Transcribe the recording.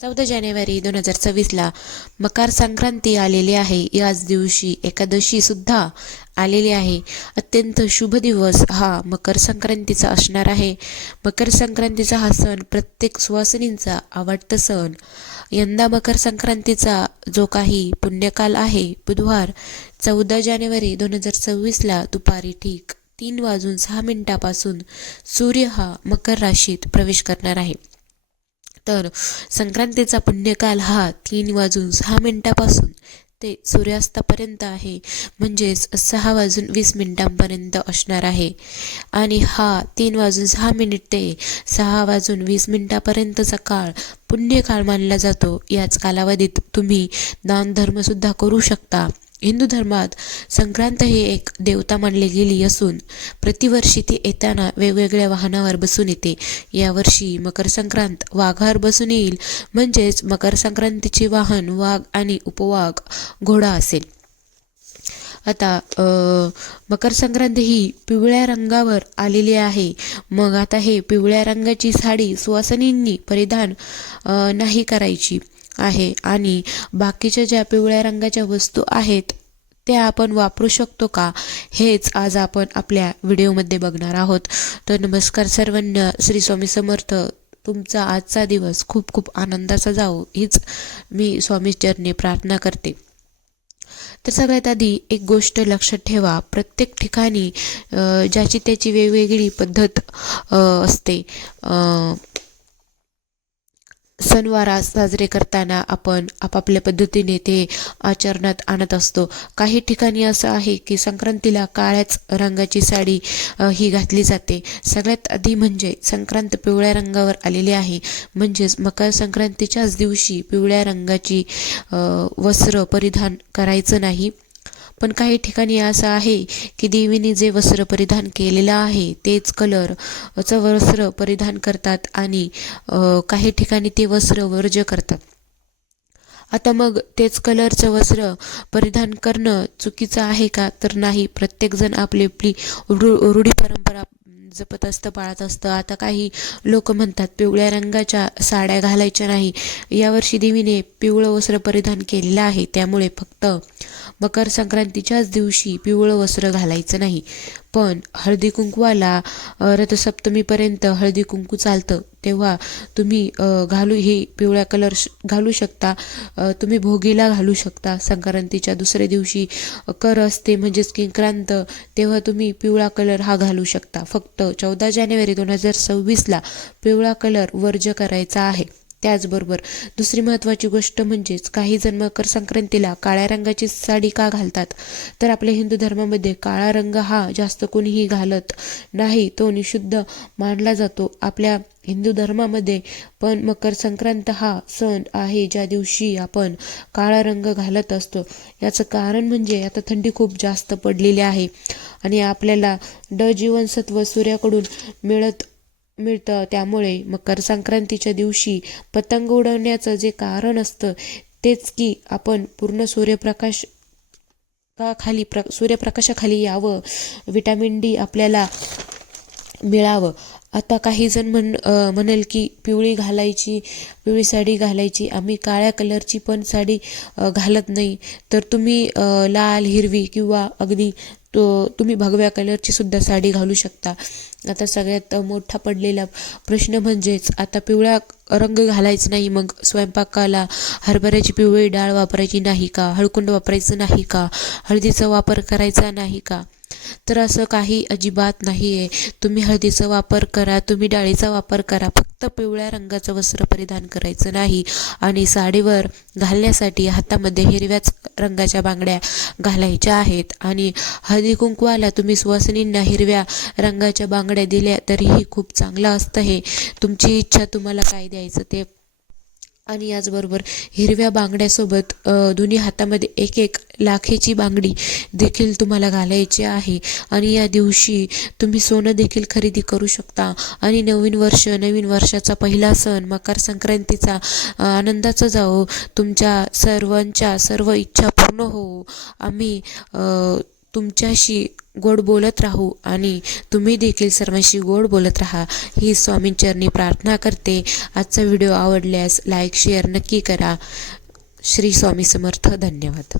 चौदा जानेवारी दोन हजार सव्वीसला मकर संक्रांती आलेली आहे. याच दिवशी एकादशी सुद्धा आलेली आहे. अत्यंत शुभ दिवस हा मकर संक्रांतीचा असणार आहे. मकर संक्रांतीचा हा सण प्रत्येक सुवासिनींचा आवडता सण. यंदा मकर संक्रांतीचा जो काही पुण्यकाल आहे बुधवार चौदा जानेवारी दोन हजार सव्वीसला दुपारी ठीक तीन वाजून सहा मिनिटापासून सूर्य हा मकर राशीत प्रवेश करणार आहे. तर संक्रांतीचा पुण्यकाल हा तीन वाजून सहा मिनिटापासून ते सूर्यास्तापर्यंत आहे. म्हणजेच सहा वाजून वीस मिनिटांपर्यंत असणार आहे. आणि हा तीन वाजून सहा मिनिट ते सहा वाजून वीस मिनिटापर्यंतचा काळ पुण्यकाळ मानला जातो. याच कालावधीत तुम्ही दानधर्मसुद्धा करू शकता. हिंदू धर्मात संक्रांत ही एक देवता मानली गेली असून प्रतिवर्षी ती येताना वेगवेगळ्या वाहनावर बसून येते. यावर्षी मकर संक्रांत वाघावर बसून येईल. म्हणजेच मकर संक्रांतीचे वाहन वाघ आणि उपवाघ घोडा असेल. आता मकर संक्रांती ही पिवळ्या रंगावर आलेली आहे. मग आता हे पिवळ्या रंगाची साडी सुवासिनींनी परिधान नाही करायची आहे. आणि बाकीच्या ज्या पिवळ्या रंगाच्या वस्तू आहेत त्या आपण वापरू शकतो का? हेच आज आपण आपल्या व्हिडिओमध्ये बघणार आहोत. तर नमस्कार सर्वांना. श्री स्वामी समर्थ. तुमचा आजचा दिवस खूप खूप आनंदाचा जावो. हीच मी स्वामी चरणी प्रार्थना करते. तर सगळ्यात आधी एक गोष्ट लक्षात ठेवा. प्रत्येक ठिकाणी ज्याची त्याची वेगवेगळी पद्धत असते. सणवार साजरे करताना आपण आपापल्या पद्धतीने ते आचरणात आणत असतो. काही ठिकाणी असं आहे की संक्रांतीला काळ्याच रंगाची साडी ही घातली जाते. सगळ्यात आधी म्हणजे संक्रांत पिवळ्या रंगावर आलेली आहे. म्हणजेच मकर संक्रांतीच्याच दिवशी पिवळ्या रंगाची वस्त्र परिधान करायचं नाही. पण काही ठिकाणी असं आहे की देवीने जे वस्त्र परिधान केलेलं आहे तेच कलर चं वस्त्र परिधान करतात आणि काही ठिकाणी ते वस्त्र वर्ज करतात. आता मग तेच कलरचं वस्त्र परिधान करणं चुकीचं आहे का? तर नाही. प्रत्येकजण आपली आपली रू रूढी परंपरा जपत असतं पाळत असतं. आता काही लोक म्हणतात पिवळ्या रंगाच्या साड्या घालायच्या नाही. यावर्षी देवीने पिवळं वस्त्र परिधान केलेलं आहे. त्यामुळे फक्त मकर संक्रांतीच्याच दिवशी पिवळं वस्त्र घालायचं नाही. पण हळदी कुंकवाला रथसप्तमीपर्यंत हळदी कुंकू चालतं. तेव्हा तुम्ही घालू हे पिवळ्या कलर घालू शकता. तुम्ही भोगीला घालू शकता. संक्रांतीच्या दुसऱ्या दिवशी कर असते म्हणजेच किंक्रांत तेव्हा तुम्ही पिवळा कलर हा घालू शकता. फक्त चौदा जानेवारी दोन हजार सव्वीसला पिवळा कलर वर्ज करायचा आहे. त्याचबरोबर दुसरी महत्त्वाची गोष्ट म्हणजेच काही जण मकर संक्रांतीला काळ्या रंगाची साडी का घालतात? तर आपल्या हिंदू धर्मामध्ये काळा रंग हा जास्त कोणीही घालत नाही तो निषिद्ध मानला जातो. आपल्या हिंदू धर्मामध्ये पण मकर संक्रांत हा सण आहे ज्या दिवशी आपण काळा रंग घालत असतो. याचं कारण म्हणजे आता थंडी खूप जास्त पडलेली आहे आणि आपल्याला ड जीवनसत्व सूर्याकडून मिळत मिळतं. त्यामुळे मकर संक्रांतीच्या दिवशी पतंग उडवण्याचं जे कारण असतं तेच की आपण पूर्ण सूर्यप्रकाश का खाली प्र सूर्यप्रकाशाखाली यावं. विटॅमिन डी आपल्याला मिळावं. आता काही जण म्हण म्हणेल की पिवळी घालायची पिवळी साडी घालायची. आम्ही काळ्या कलरची पण साडी घालत नाही. तर तुम्ही लाल हिरवी किंवा अगदी तो तुम्ही भगव्या कलरची सुद्धा साडी घालू शकता. आता सगळ्यात मोठा पडलेला प्रश्न म्हणजेच आता पिवळा रंग घालायचा नाही मग स्वयंपाकाला हरभऱ्याची पिवळी डाळ वापरायची नाही का? हळकुंड वापरायचं नाही का? हळदीचा वापर करायचा नाही का? तर असं काही अजिबात नाही आहे तुम्ही हळदीचा वापर करा तुम्ही डाळीचा वापर करा. फक्त पिवळ्या रंगाचं वस्त्र परिधान करायचं नाही. आणि साडीवर घालण्यासाठी हातामध्ये हिरव्याच रंगाच्या बांगड्या घालायच्या आहेत. आणि हळदी कुंकवाला तुम्ही सुवासिनींना हिरव्या रंगाच्या बांगड्या दिल्या तरीही खूप चांगलं असतं हे. तुमची इच्छा तुम्हाला काय द्यायचं ते आणि याचबरोबर हिरव्या बांगड्यासोबत दोन्ही हातामध्ये एक एक लाखेची बांगडी देखील तुम्हाला घालायची आहे. आणि या दिवशी तुम्ही सोनं देखील खरेदी करू शकता. आणि नवीन वर्ष नवीन वर्षाचा पहिला सण मकर संक्रांतीचा आनंदाचा जाओ तुमच्या सर्वांच्या सर्व इच्छा पूर्ण हो आम्ही तुमच्याशी गोड बोलत राहू आणि तुम्ही देखील सर्वांशी गोड बोलत राहा. ही स्वामींचरणी प्रार्थना करते. आजचा व्हिडिओ आवडल्यास लाईक शेअर नक्की करा. श्री स्वामी समर्थ. धन्यवाद.